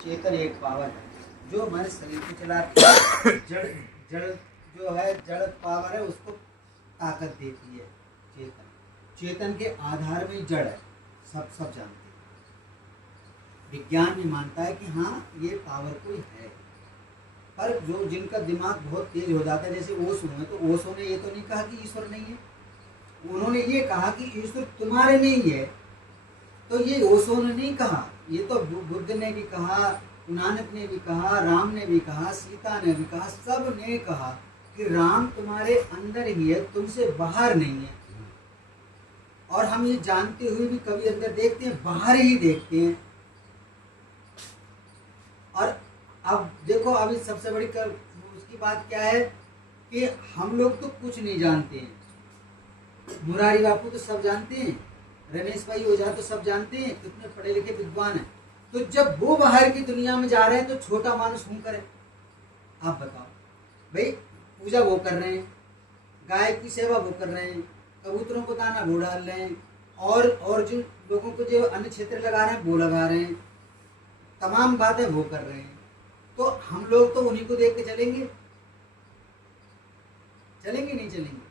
चेतन एक पावर है जो हमारे शरीर को चलाती है। जड़ जड़ जो है, जड़ पावर है, उसको ताकत देती है चेतन। चेतन के आधार में जड़ है, सब जानते हैं। विज्ञान भी मानता है कि हाँ ये पावर कोई है, पर जो जिनका दिमाग बहुत तेज हो जाता है, जैसे ओशो है, तो ओशो ने ये तो नहीं कहा कि ईश्वर नहीं है, उन्होंने ये कहा कि ईश्वर तुम्हारे में ही है। तो ये ओशो ने नहीं कहा, ये तो बुद्ध ने भी कहा, नानक ने भी कहा, राम ने भी कहा, सीता ने भी कहा, सब ने कहा कि राम तुम्हारे अंदर ही है, तुमसे बाहर नहीं है। और हम ये जानते हुए भी कभी अंदर देखते हैं, बाहर ही देखते हैं। और अब देखो, अभी सबसे बड़ी उसकी बात क्या है कि हम लोग तो कुछ नहीं जानते हैं। मुरारी बापू तो सब जानते हैं, रमेश भाई ओझा तो सब जानते हैं, कितने पढ़े लिखे विद्वान हैं। तो जब वो बाहर की दुनिया में जा रहे हैं तो छोटा मानुस हूं करे? आप बताओ भाई, पूजा वो कर रहे हैं, गाय की सेवा वो कर रहे हैं, कबूतरों को दाना वो डाल रहे हैं, और जिन लोगों को जो अन्य क्षेत्र लगा रहे हैं वो लगा रहे हैं, तमाम बातें वो कर रहे हैं। तो हम लोग तो उन्हीं को देख के चलेंगे नहीं चलेंगे?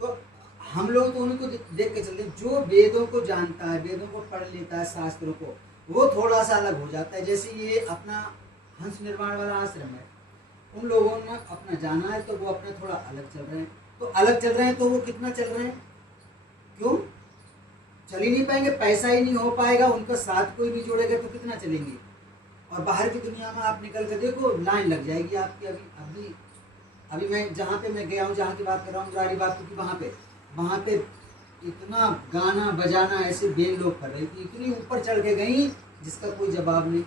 तो हम लोग तो उन्हीं को देख के चलते हैं। जो वेदों को जानता है, वेदों को पढ़ लेता है, शास्त्रों को, वो थोड़ा सा अलग हो जाता है। जैसे ये अपना हंस निर्वाण वाला आश्रम है, उन लोगों ने अपना जाना है तो वो अपना थोड़ा अलग चल रहे हैं। तो अलग चल रहे हैं तो वो कितना चल रहे हैं? क्यों चल ही नहीं पाएंगे? पैसा ही नहीं हो पाएगा, उनका साथ कोई नहीं जोड़ेगा तो कितना चलेंगे? और बाहर की दुनिया में आप निकल कर देखो, लाइन लग जाएगी आपकी। अभी मैं जहाँ पे मैं गया हूँ, जहाँ की बात कर रहा हूँ, मुरारी बापू की, वहाँ पे इतना गाना बजाना ऐसे बेल लोग कर रही थी, इतनी ऊपर चढ़ के गई जिसका कोई जवाब नहीं।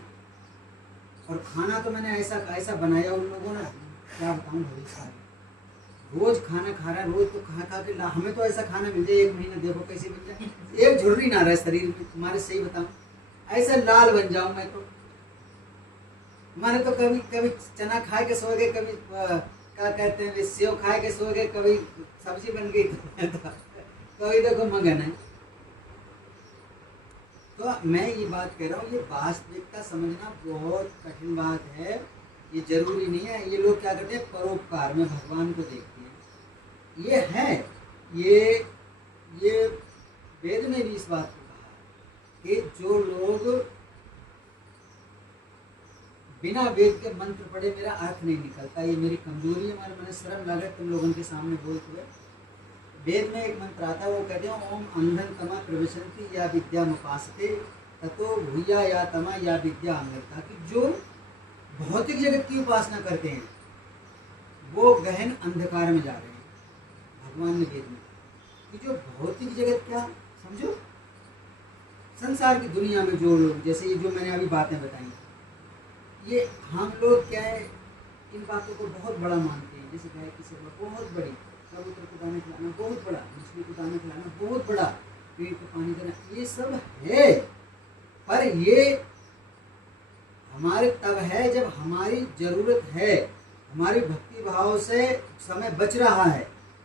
और खाना तो मैंने ऐसा बनाया उन लोगों ने, क्या बताऊँ भाई, रोज खाना खा रहा है, रोज तो खा के हमें तो ऐसा खाना मिल जाए 1 महीना, देखो कैसे मिल जाए, एक झुर्री ना रहे शरीर में। तुम्हारे सही बताऊँ, ऐसा लाल बन जाऊँ मैं तो। मैंने तो कभी चना खा के सो गए, कभी क्या कहते हैं सेव खा के सो गए, कभी सब्जी बन गई कभी देखो मगन है। तो मैं ये बात कह रहा हूँ, ये वास्तविकता समझना बहुत कठिन बात है। ये जरूरी नहीं है। ये लोग क्या करते हैं, परोपकार में भगवान को देखते हैं। ये है, ये वेद में भी इस बात को कहा कि जो लोग बिना वेद के मंत्र पढ़े मेरा अर्थ नहीं निकलता, ये मेरी कमजोरी है। मैंने शर्म लगा तुम लोगों के सामने बोलते हुए। वेद में एक मंत्र आता है, वो कहते हैं ओम अंधन तमा प्रविशन्ति या विद्या मुपासते ततो भूया या तमा या विद्या अंगता। कि जो भौतिक जगत की उपासना करते हैं वो गहन अंधकार में जा रहे हैं। भगवान ने वेद में कि जो भौतिक जगत, क्या समझो, संसार की दुनिया में जो लोग, जैसे ये जो मैंने अभी बातें बताई, ये हम लोग क्या है, इन बातों को बहुत बड़ा मानते हैं। जैसे गाय की सेवा बहुत बड़ी, कबूतर को दाना खिलाना बहुत बड़ा, मछली को दाना खिलाना बहुत बड़ा, पेड़ को पानी देना, ये सब है। पर ये हमारे तब है जब हमारी जरूरत है, हमारी भक्ति भाव से समय बच रहा है,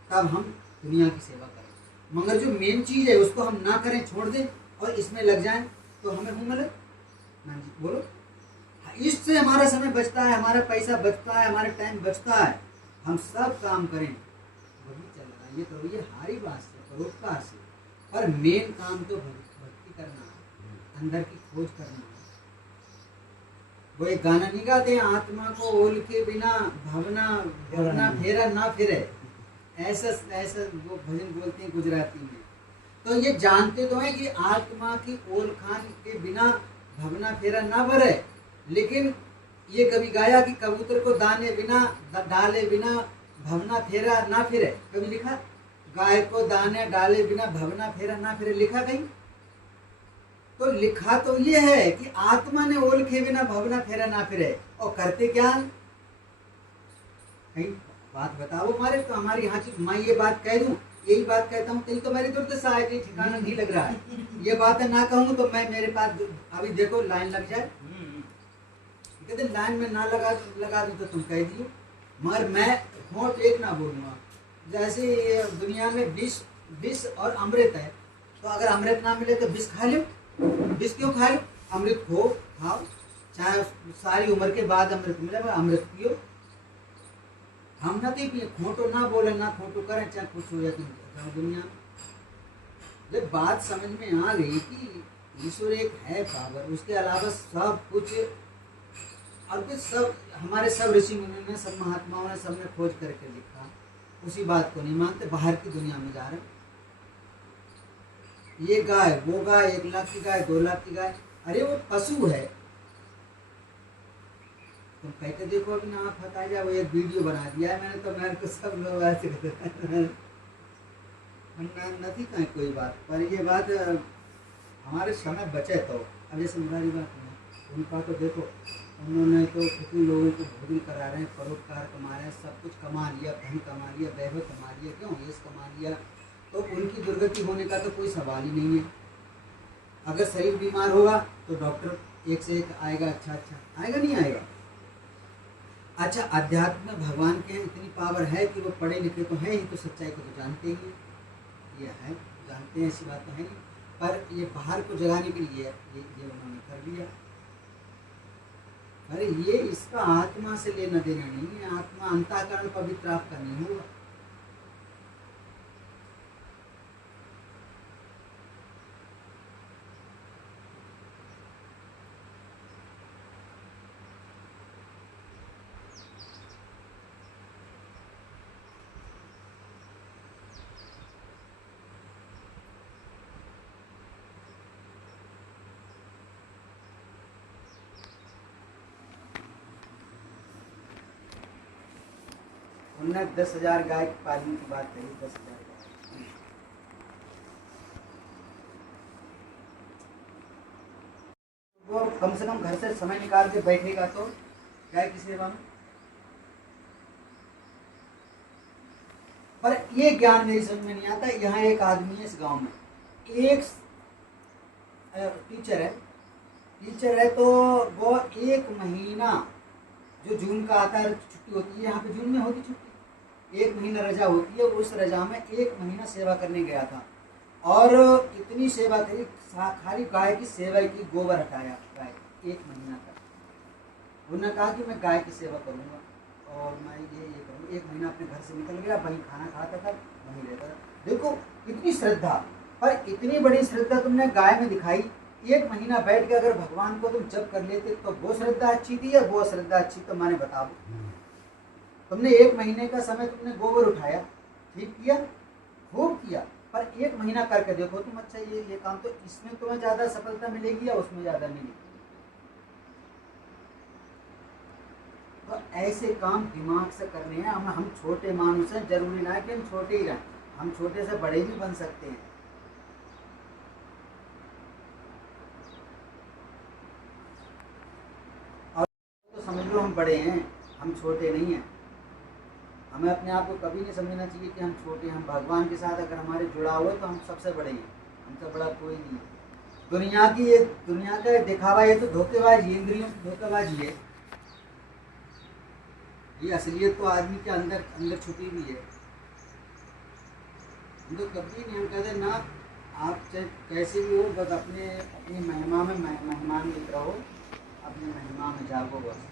तब हम दुनिया की सेवा करें। मगर जो मेन चीज है उसको हम ना करें, छोड़ दें और इसमें लग जाएं, तो हमें मुँह मिले ना जी। बोलो, इससे हमारा समय बचता है, हमारा पैसा बचता है, हमारा टाइम बचता है, हम सब काम करें, वही चल रहा है। ये तो ये हारी बात से, परोपकार से। पर मेन काम तो भक्ति करना है, अंदर की खोज करना है। वो एक गाना नहीं गाते हैं, आत्मा को ओल के बिना भवना फेरा ना फिरे, ऐसा वो भजन बोलते हैं गुजराती में। तो ये जानते तो हैं कि आत्मा की ओल खान के बिना भवना फेरा ना भरे, लेकिन ये कभी गाया कि कबूतर को दाने बिना डाले बिना भवना फेरा ना फिरे, कभी लिखा? गाय को दाने डाले बिना भवना फेरा ना फिरे लिखा कहीं? तो लिखा तो ये है कि आत्मा ने ओल खे बिना भवना फेरा ना फिरे, और करते क्या? कहीं बात बताओ हमारे, तो हमारी यहाँ की मैं ये बात कह दूं, यही बात कहता हूँ, कहीं तो मेरी दुर्दशा है, कहीं ठिकाना नहीं लग रहा है। ये बातें ना कहूँ तो मैं, मेरे पास अभी देखो लाइन लग जाए, कहते लाइन में ना लगा दूं तो तुम कह दियो, मगर मैं होंठ एक ना बोलूँगा। जैसे दुनिया में विष और अमृत है, तो अगर अमृत ना मिले तो विष खा लो। विष क्यों खा लो? अमृत खाओ, चाहे सारी उम्र के बाद अमृत मिले, अमृत पियो। हम ना तो खोटो ना बोले ना खोटो करें, चाहे कुछ हो या दुनिया में। जब बात समझ में आ गई कि ईश्वर एक है पावर, उसके अलावा सब कुछ, और कुछ सब हमारे सब ऋषि मुनियों ने, सब महात्माओं ने, सबने खोज करके लिखा, उसी बात को नहीं मानते, बाहर की दुनिया में जा रहे। ये गाय, वो गाय, 1 लाख की गाय, 2 लाख की गाय, अरे वो पशु है। तुम कहते देखो अभी ना आप हटा जाए, वो एक वीडियो बना दिया है मैंने, तो मेरे को सब लोग ऐसे नहीं कहें कोई बात, पर ये बात हमारे समय बचे तो। अब जैसे मेरी बात नहीं, उनका तो देखो, उन्होंने तो कितने लोगों को भोजन करा रहे हैं, परोपकार कमा रहे हैं, सब कुछ कमा लिया, धन कमा लिया, वैभव कमा लिया, क्यों यश कमा लिया, तो उनकी दुर्गति होने का तो कोई सवाल ही नहीं है। अगर शरीर बीमार होगा तो डॉक्टर एक से एक आएगा, अच्छा आएगा, नहीं आएगा। अच्छा, अध्यात्म में भगवान के इतनी पावर है कि वो पढ़े लिखे तो हैं ही, तो सच्चाई को तो जानते ही हैं, ये है, जानते हैं, ऐसी बात तो है नहीं, पर ये बाहर को जगाने के लिए ये उन्होंने कर लिया। अरे ये इसका आत्मा से लेना देना नहीं है, आत्मा अंतःकरण पवित्र आपका नहीं होगा। उन्होंने 10,000 गाय पालने की बात कही, 10,000 गाय। वो कम से कम घर से समय निकाल के बैठेगा तो गाय की सेवा में। पर ये ज्ञान मेरी समझ में नहीं आता। यहाँ एक आदमी है इस गांव में, एक टीचर है तो वो 1 महीना, जो जून का आता है छुट्टी होती है, यहाँ पे जून में होती छुट्टी, 1 महीना रजा होती है, उस रजा में 1 महीना सेवा करने गया था, और इतनी सेवा करी, खाली गाय की सेवा की, गोबर हटाया गाय 1 महीना तक। उन्होंने कहा कि मैं गाय की सेवा करूँगा और मैं ये करूँगा। 1 महीना अपने घर से निकल गया, वहीं खाना खाता था, वहीं रहता था। देखो इतनी श्रद्धा, पर इतनी बड़ी श्रद्धा तुमने गाय में दिखाई। 1 महीना बैठ के अगर भगवान को तुम जप कर लेते तो वो श्रद्धा अच्छी थी या वो श्रद्धा अच्छी? तो मैंने बता दो, तुमने 1 महीने का समय तुमने गोबर उठाया, ठीक किया, खूब किया, पर 1 महीना करके देखो तुम, अच्छा ये काम, तो इसमें तुम्हें ज्यादा सफलता मिलेगी या उसमें ज्यादा मिलेगी? तो ऐसे काम दिमाग से करने हैं। हम छोटे मानुस हैं, जरूरी ना है कि हम छोटे ही रहें, हम छोटे से बड़े भी बन सकते हैं। और तो समझ लो हम बड़े हैं, हम छोटे नहीं हैं। हमें अपने आप को कभी नहीं समझना चाहिए कि हम छोटे हैं। हम भगवान के साथ अगर हमारे जुड़ा हुआ तो हम सबसे बड़े हैं, हमसे बड़ा कोई नहीं है। दुनिया का दिखावा, ये तो धोखेबाजी, इंद्रियों की धोखेबाजी है। ये असलियत तो आदमी के अंदर छुपी हुई है। हम तो कभी नहीं, हम कहते ना, आप चाहे कैसे भी हो, बस अपनी महिमा में मेहमान रहो, अपनी महिमा में जागो बस।